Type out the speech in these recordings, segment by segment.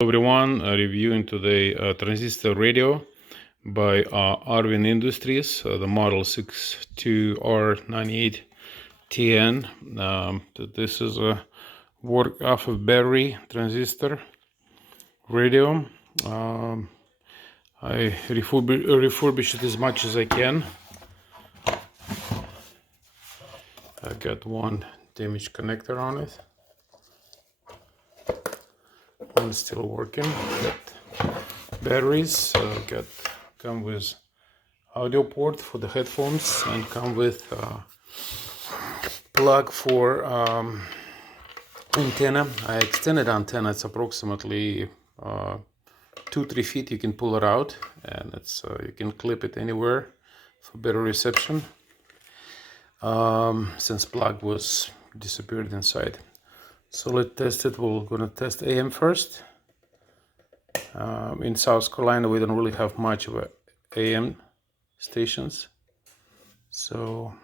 Everyone, reviewing today transistor radio by Arvin Industries, the model 62R98 TN. This is a work off of battery transistor radio. I refurbish it as much as I can. I got one damaged connector on it. One still working. Got batteries. Come with audio port for the headphones and come with plug for antenna. I extended antenna. It's approximately 2-3 feet. You can pull it out, and it's you can clip it anywhere for better reception. Since plug was disappeared inside. So let's test it. We're gonna test AM first. In South Carolina, we don't really have much of AM stations, so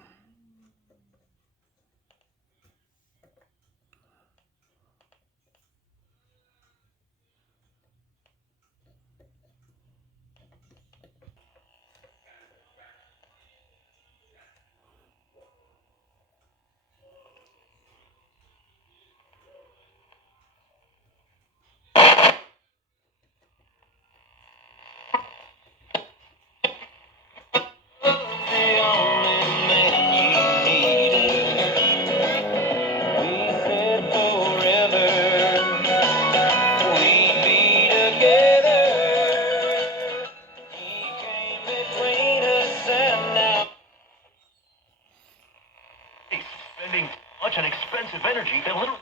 spending much and expensive energy that literally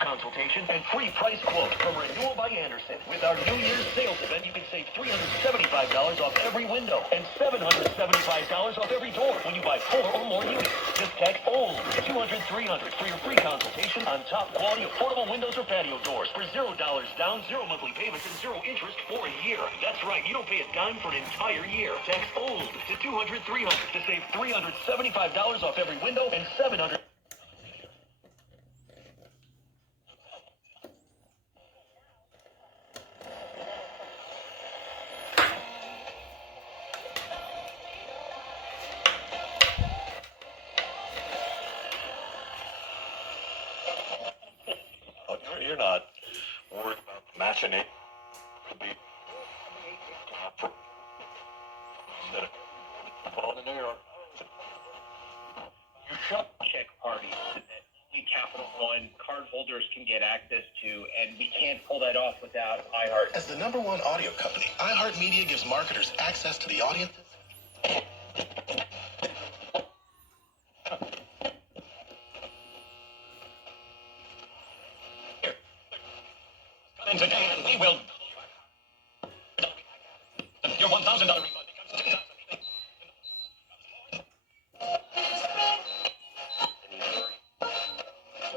consultation and free price quote from Renewal by Anderson. With our New Year's sales event, you can save $375 off every window and $775 off every door when you buy 4 or more units. Just text OLD to 200-300 for your free consultation on top quality affordable windows or patio doors for $0 down, 0 monthly payments, and 0 interest for a year. That's right, you don't pay a dime for an entire year. Text OLD to 200-300 to save $375 off every window and $700. You're not worried about matching it. You shut check parties that only Capital One card holders can get access to, and we can't pull that off without iHeart. As the #1 audio company, iHeartMedia gives marketers access to the audience. Today, and we will. Your $1,000 refund becomes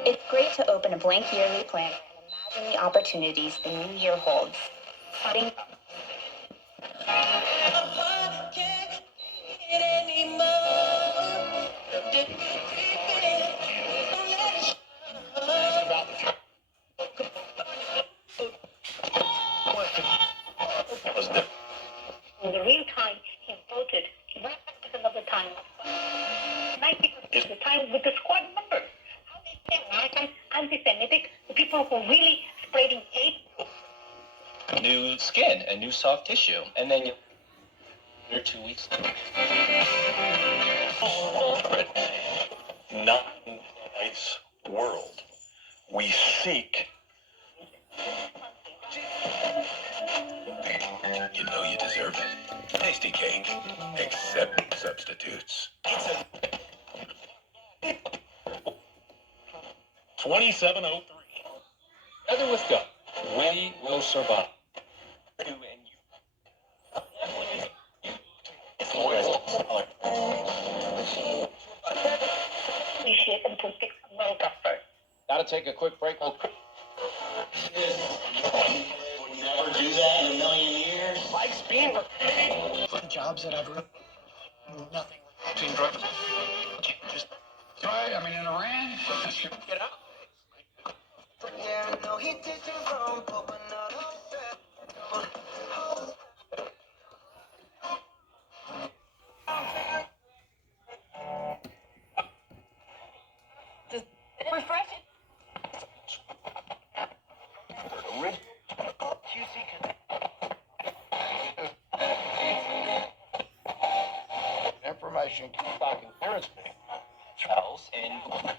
It's great to open a blank yearly plan and imagine the opportunities the new year holds. Starting the real time he voted right back to another time. 90% of the time with the squad members. How they say American anti-Semitic, the people who really spreading hate. New skin and new soft tissue, and then you're 2 weeks. not a nice world. We seek. You know you deserve it. Tasty cake, except substitutes. 2703. Together with God, we will survive. Appreciate them to fix America first. Gotta take a quick break. never do that in a million years. Life's being jobs that I've really nothing between drugs. Just try. I mean, in Iran, get out. Yeah, no, he did you wrong, but we're not all bad. Refreshing. Information fucking parents make. Else and